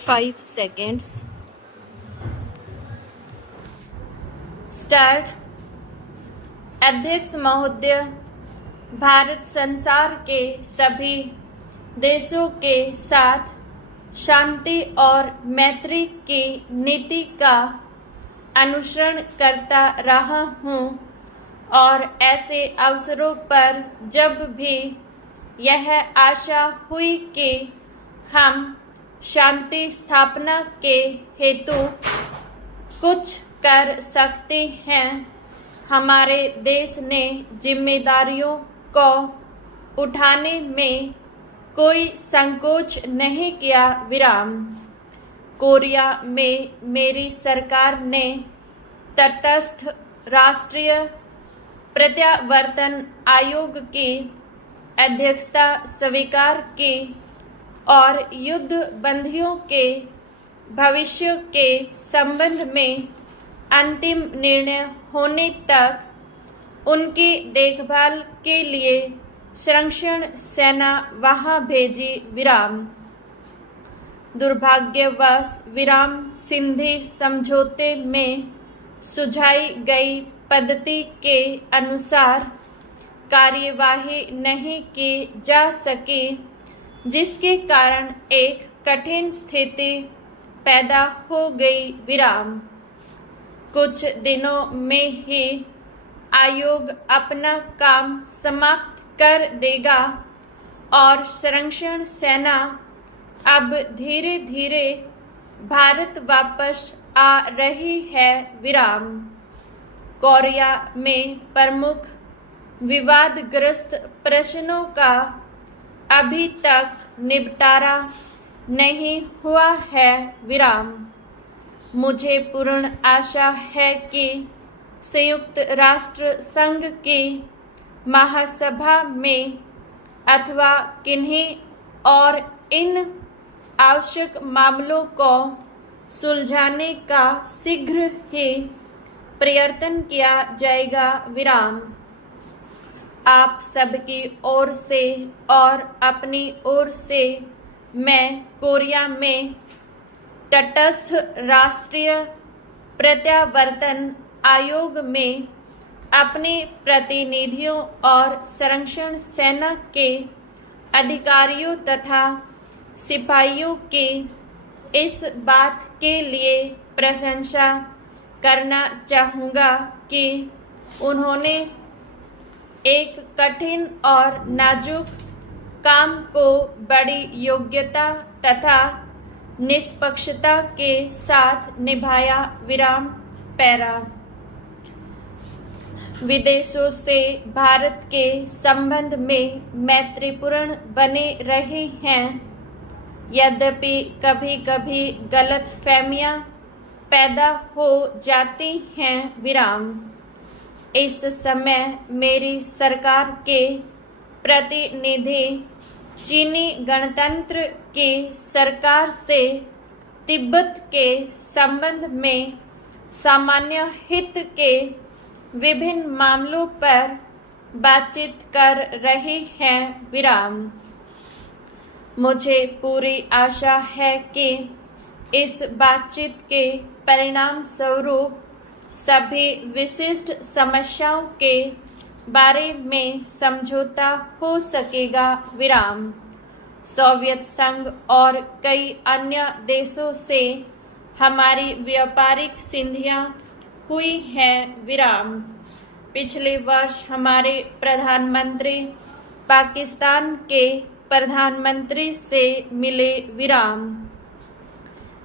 5 seconds. Start. अध्यक्ष महोदय, भारत संसार के सभी देशों के साथ शांति और मैत्री की नीति का अनुसरण करता रहा हूँ और ऐसे अवसरों पर जब भी यह आशा हुई कि हम शांति स्थापना के हेतु कुछ कर सकते हैं, हमारे देश ने जिम्मेदारियों को उठाने में कोई संकोच नहीं किया। कोरिया में मेरी सरकार ने तटस्थ राष्ट्रीय प्रत्यावर्तन आयोग की अध्यक्षता स्वीकार की और युद्ध बंदियों के भविष्य के संबंध में अंतिम निर्णय होने तक उनकी देखभाल के लिए संरक्षण सेना वहां भेजी। दुर्भाग्यवश सिंधी समझौते में सुझाई गई पद्धति के अनुसार कार्यवाही नहीं की जा सकी, जिसके कारण एक कठिन स्थिति पैदा हो गई। कुछ दिनों में ही आयोग अपना काम समाप्त कर देगा और संरक्षण सेना अब धीरे धीरे भारत वापस आ रही है। कोरिया में प्रमुख विवादग्रस्त प्रश्नों का अभी तक निपटारा नहीं हुआ है। मुझे पूर्ण आशा है कि संयुक्त राष्ट्र संघ की महासभा में अथवा किन्हीं और इन आवश्यक मामलों को सुलझाने का शीघ्र ही प्रयत्न किया जाएगा। आप सबकी ओर से और अपनी ओर से मैं कोरिया में तटस्थ राष्ट्रीय प्रत्यावर्तन आयोग में अपने प्रतिनिधियों और संरक्षण सेना के अधिकारियों तथा सिपाहियों की इस बात के लिए प्रशंसा करना चाहूँगा कि उन्होंने एक कठिन और नाजुक काम को बड़ी योग्यता तथा निष्पक्षता के साथ निभाया। विदेशों से भारत के संबंध में मैत्रीपूर्ण बने रहे हैं, यद्यपि कभी कभी गलतफहमियां पैदा हो जाती हैं। इस समय मेरी सरकार के प्रतिनिधि चीनी गणतंत्र की सरकार से तिब्बत के संबंध में सामान्य हित के विभिन्न मामलों पर बातचीत कर रहे हैं। मुझे पूरी आशा है कि इस बातचीत के परिणाम स्वरूप सभी विशिष्ट समस्याओं के बारे में समझौता हो सकेगा। सोवियत संघ और कई अन्य देशों से हमारी व्यापारिक संधियां हुई हैं। पिछले वर्ष हमारे प्रधानमंत्री पाकिस्तान के प्रधानमंत्री से मिले।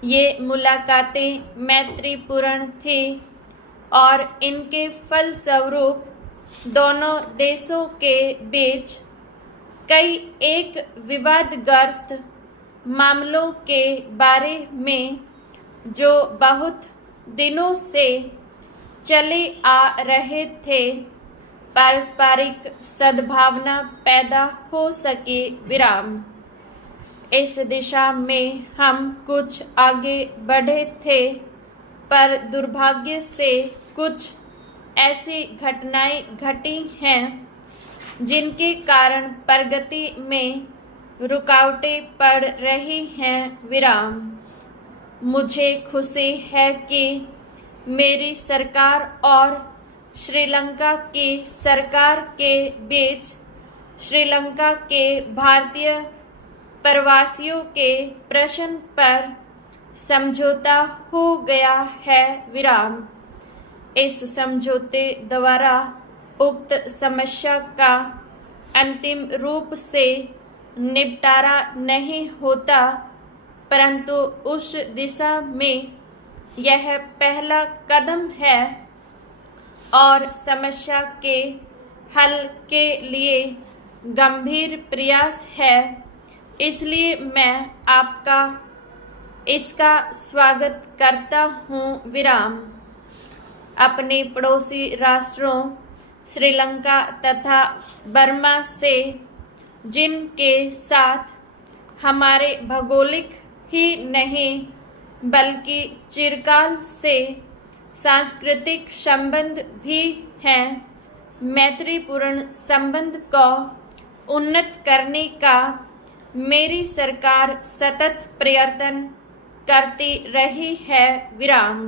ये मुलाकातें मैत्रीपूर्ण थी और इनके फलस्वरूप दोनों देशों के बीच कई एक विवादग्रस्त मामलों के बारे में जो बहुत दिनों से चले आ रहे थे, पारस्परिक सद्भावना पैदा हो सके। इस दिशा में हम कुछ आगे बढ़े थे, पर दुर्भाग्य से कुछ ऐसी घटनाएं घटी हैं जिनके कारण प्रगति में रुकावटें पड़ रही हैं। मुझे खुशी है कि मेरी सरकार और श्रीलंका की सरकार के बीच श्रीलंका के भारतीय प्रवासियों के प्रश्न पर समझौता हो गया है विराम। इस समझौते द्वारा उक्त समस्या का अंतिम रूप से निपटारा नहीं होता, परंतु उस दिशा में यह पहला कदम है और समस्या के हल के लिए गंभीर प्रयास है। इसलिए मैं आपका इसका स्वागत करता हूँ विराम। अपने पड़ोसी राष्ट्रों श्रीलंका तथा बर्मा से, जिनके साथ हमारे भौगोलिक ही नहीं बल्कि चिरकाल से सांस्कृतिक संबंध भी हैं, मैत्रीपूर्ण संबंध को उन्नत करने का मेरी सरकार सतत प्रयत्न करती रही है विराम।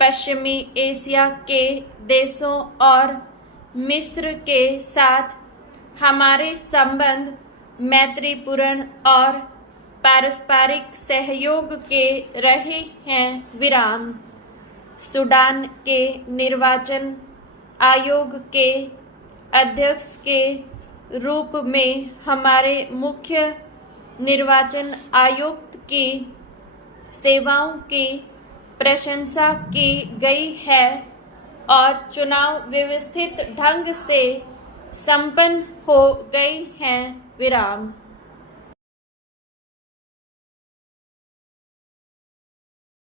पश्चिमी एशिया के देशों और मिस्र के साथ हमारे संबंध मैत्रीपूर्ण और पारस्परिक सहयोग के रहे हैं विराम। सूडान के निर्वाचन आयोग के अध्यक्ष के रूप में हमारे मुख्य निर्वाचन आयुक्त की सेवाओं की प्रशंसा की गई है और चुनाव व्यवस्थित ढंग से संपन्न हो गए हैं विराम।